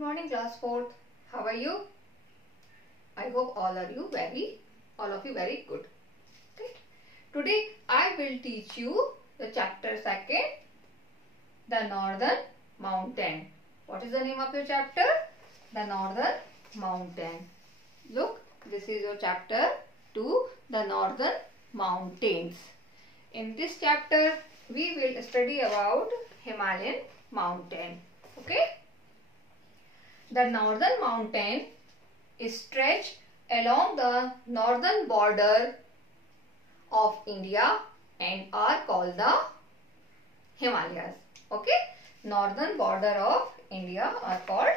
Good morning, class 4th. How are you? I hope all of you very good. Okay. Today I will teach you the chapter 2nd, the Northern Mountain. What is the name of your chapter? The Northern Mountain. Look, this is your chapter 2, the Northern Mountains. In this chapter, we will study about Himalayan mountain. Okay. The Northern Mountain is stretched along the northern border of India and are called the Himalayas. Okay. Northern border of India are called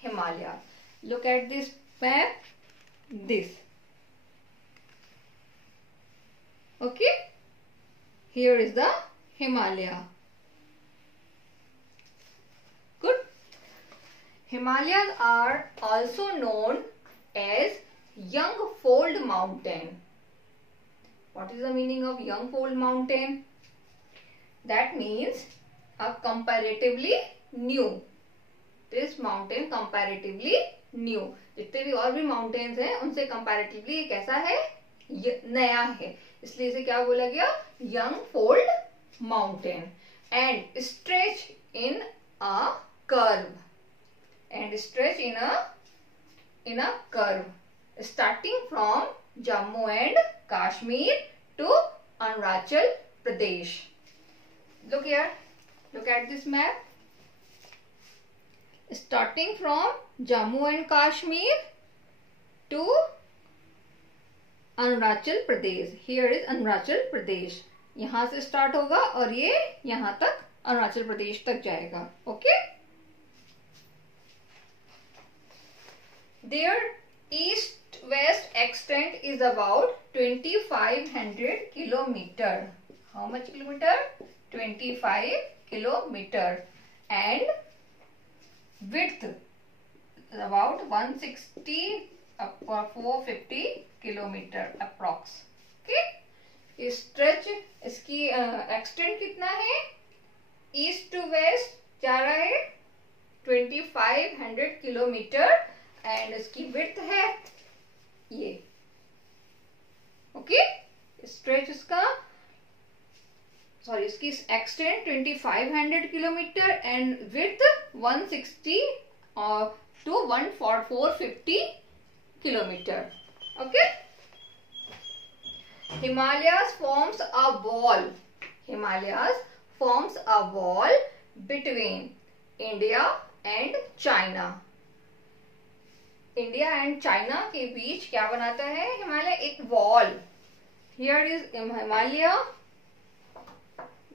Himalayas. Look at this map. This. Okay. Here is the Himalaya. Good. Himalayas are also known as young fold mountain. What is the meaning of young fold mountain? That means a comparatively new. This mountain comparatively new. जितने भी और भी mountains हैं उनसे comparatively ये कैसा है? नया है. इसलिए इसे क्या बोला गया? Young fold mountain and stretch in a curve. And stretch in a curve starting from Jammu and Kashmir to Arunachal Pradesh. Look here. Look at this map. Starting from Jammu and Kashmir to Arunachal Pradesh. Here is Arunachal Pradesh. यहाँ से start होगा और ये यहाँ तक अरुणाचल प्रदेश तक जाएगा. Okay? Their east-west extent is about 2500 kilometer. How much kilometer? 25 kilometer. And width is about 160 or 450 kilometer approx. Okay? Stretch इसकी extent कितना है? East to west जा रहा है 2500 kilometer. एंड इसकी विड्थ है ये. ओके. स्ट्रेच इसका इसकी extend 2500 kilometre and width 160 to 450 kilometre. Okay. Himalayas forms a wall. Himalayas forms a wall between India and China. India and China के बीच क्या बनाता है हिमालय? एक wall. Here is Himalaya,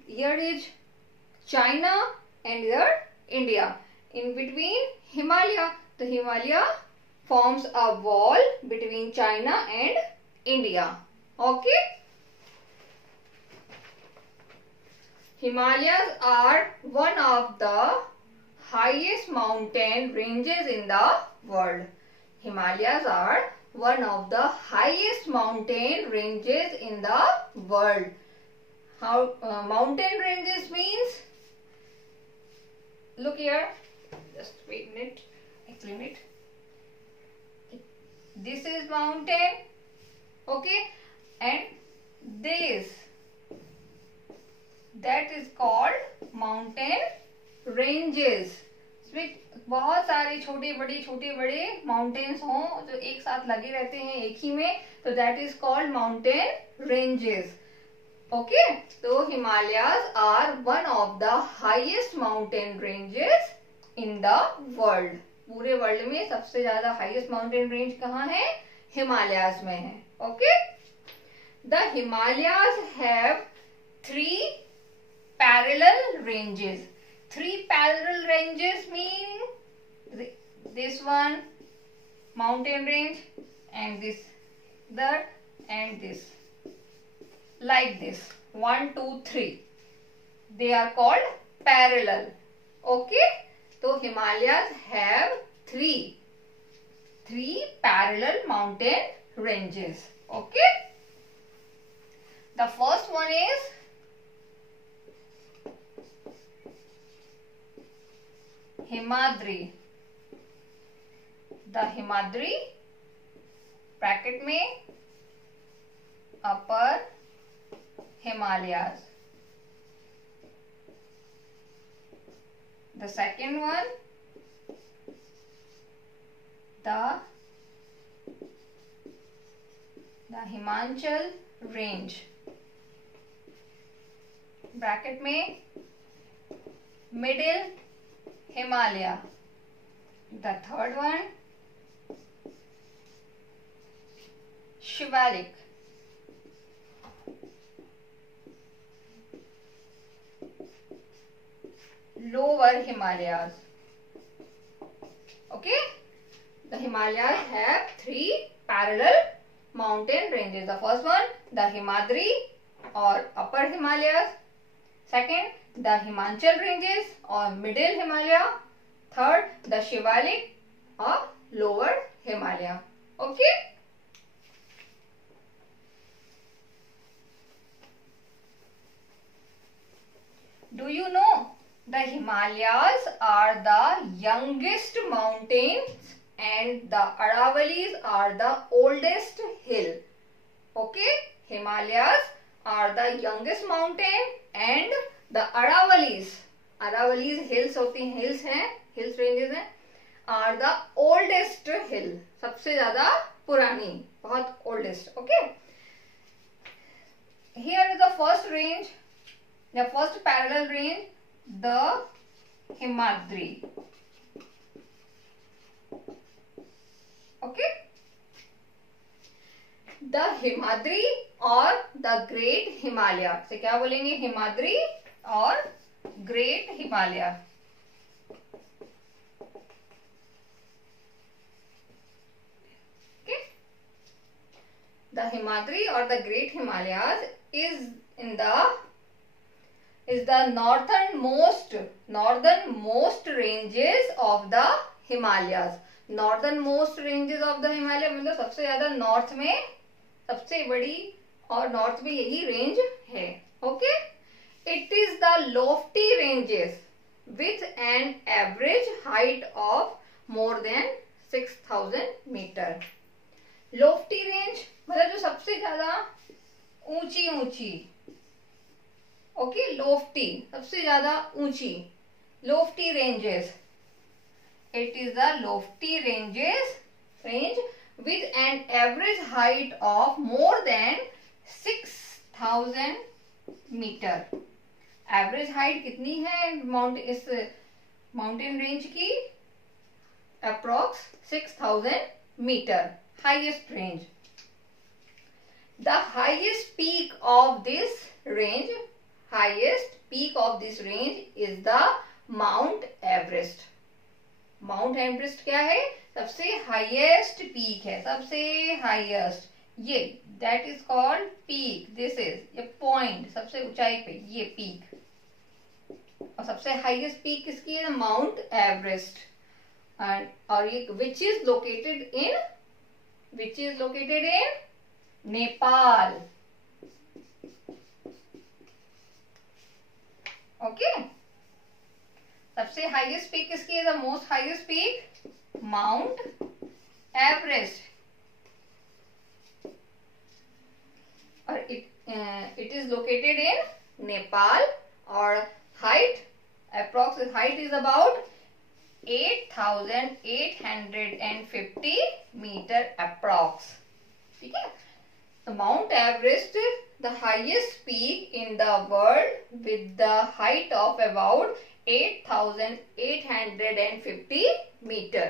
here is China and here India. In between Himalaya, तो Himalaya forms a wall between China and India. Okay. Himalayas are one of the highest mountain ranges in the world. Himalayas are one of the highest mountain ranges in the world. How mountain ranges means? Look here. Just wait a minute. Explain it. This is mountain. Okay, and this, that is called mountain ranges. इसमें बहुत सारे छोटे बड़े mountains हों जो एक साथ लगे रहते हैं एक ही में, तो that is called mountain ranges. Okay. तो Himalayas are one of the highest mountain ranges in the world. पूरे वर्ल्ड में सबसे ज्यादा हाईएस्ट माउंटेन रेंज कहाँ है? हिमालयाज में है. Okay. The Himalayas have 3 parallel ranges. 3 parallel ranges mean this one mountain range and this, that and this, like this, 1 2 3. They are called parallel. Okay. So Himalayas have 3 parallel mountain ranges. Okay. The first one is Himadri. The Himadri bracket में upper Himalayas. The second one, the Himachal range bracket में middle Himalaya. The third one, Shivalik. Lower Himalayas. Okay, the Himalayas have three parallel mountain ranges. The first one, the Himadri or upper Himalayas. Second, the Himachal ranges or middle Himalaya. Third, the Shivalik or lower Himalaya. Okay. Do you know the Himalayas are the youngest mountains and the Aravalis are the oldest hill? Okay, Himalayas are the youngest mountain and the Aravalis hills होती हैं, hills ranges हैं, are the oldest hill, सबसे ज्यादा पुरानी, बहुत oldest. Okay, here is the first range, the first parallel range, the Himadri. Okay, the Himadri और the Great Himalaya से क्या बोलेंगे? हिमाद्री और Great Himalaya. Okay, the Himadri or the Great Himalayas is the northernmost ranges of the Himalayas. Northernmost ranges of the Himalaya मतलब सबसे ज्यादा north में सबसे बड़ी और नॉर्थ में यही रेंज है. Okay, it is the lofty ranges with an average height of more than 6000 meter. Lofty range मतलब जो सबसे ज्यादा ऊंची. ओके, lofty सबसे ज्यादा ऊंची, lofty ranges. It is the lofty range with an average height of more than 6000 meter. Average height कितनी है इस माउंटेन रेंज की? Approx 6000 meter. Highest range. The highest peak of this range is the Mount Everest. Mount Everest क्या है? सबसे highest peak है, सबसे highest. ये that is called peak. This is ये पॉइंट, सबसे ऊंचाई पे ये पीक. और सबसे हाईएस्ट पीक किसकी है? Mount Everest. और ये which is located in Nepal. Okay, सबसे हाईएस्ट पीक किसकी है? The most highest peak Mount Everest. और it is located in Nepal. और height approx height is about 8850 metre approx. ठीक है, Mount Everest the highest peak in the world with the height of about 8850 meter.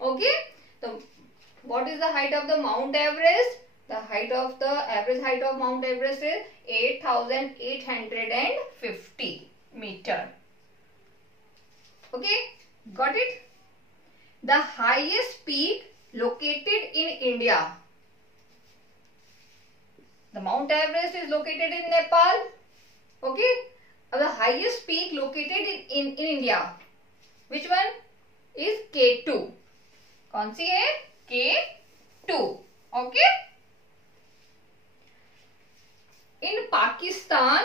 Okay, so what is the height of the Mount Everest? The average height of Mount Everest is 8850 meter. Okay, got it? The highest peak located in India. The Mount Everest is located in Nepal. Okay, the highest peak located in India. Which one is K2? कौन सी है? K2. Okay. In Pakistan,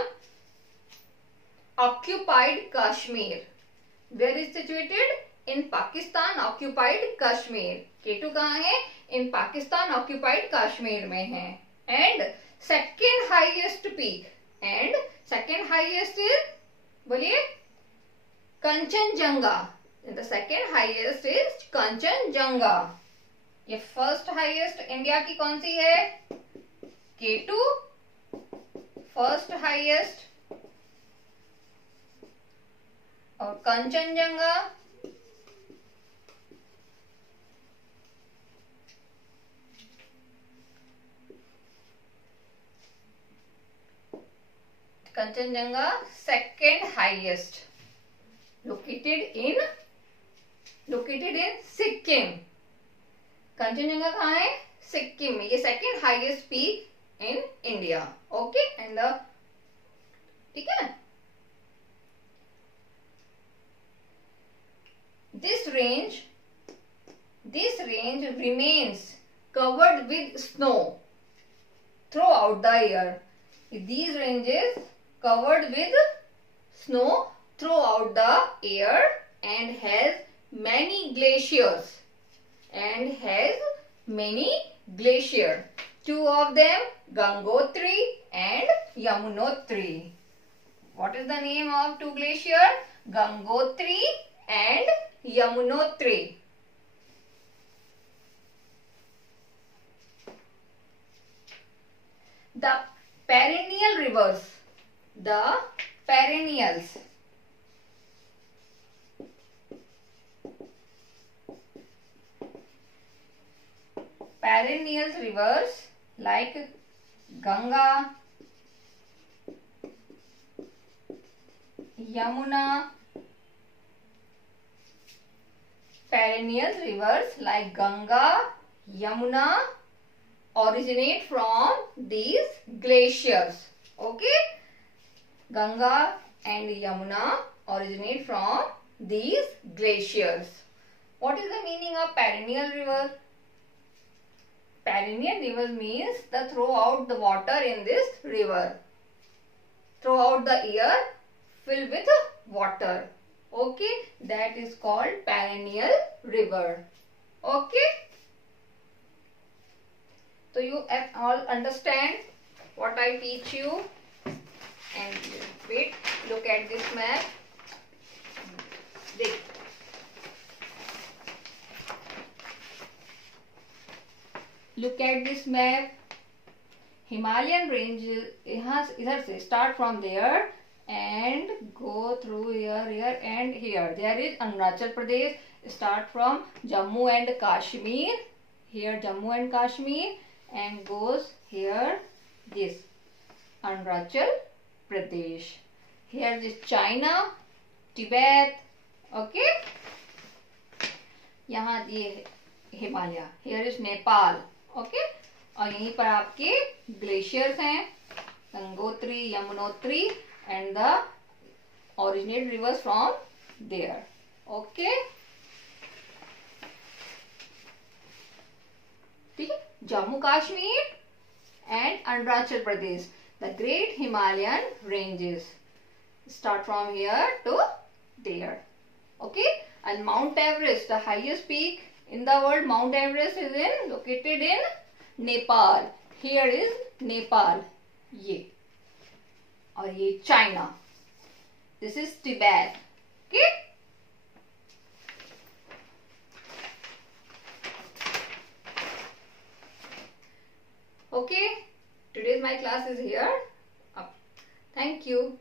occupied Kashmir. Where is situated? In Pakistan, occupied Kashmir. K2 कहाँ है? इन Pakistan occupied Kashmir में है. And second highest peak, and second highest is, बोलिए, Kanchenjunga. The second highest is Kanchenjunga. ये first highest India की कौन सी है? K2 फर्स्ट हाईएस्ट, और Kanchenjunga second highest, located in Sikkim. Kanchenjunga कहाँ है? सिक्किम में. ये second highest peak in India. Okay, and the, ठीक है. This range remains covered with snow throughout the year. These ranges covered with snow throughout the year and has many glaciers. Two of them, Gangotri and Yamunotri. What is the name of two glaciers? Gangotri and Yamunotri. The perennial rivers, the perennials, rivers like Ganga, Yamuna. Perennial rivers like Ganga, Yamuna originate from these glaciers. Okay, Ganga and Yamuna originate from these glaciers. What is the meaning of perennial river? Perennial river means the throughout the water in this river, throughout the year filled with water. Okay, that is called perennial river. Okay, so you all understand what I teach you. And wait, look at this map. Look at this map. Himalayan range, इधर से start from there and go through here and here. There is Arunachal Pradesh. Start from Jammu and Kashmir. Here Jammu and Kashmir, and goes here this Arunachal Pradesh. Here is China, Tibet. Okay. यहाँ ये Himalaya. Here is Nepal. Okay. और यहीं पर आपके glaciers हैं, Gangotri, Yamunotri, and the originate rivers from there. Okay. ठीक है. Jammu Kashmir and Arunachal Pradesh, the great Himalayan ranges start from here to there. Okay. And Mount Everest, the highest peak in the world, Mount Everest is located in Nepal. Here is Nepal. ये और ये China. This is Tibet. Okay. Okay, today's my class is here. Thank you.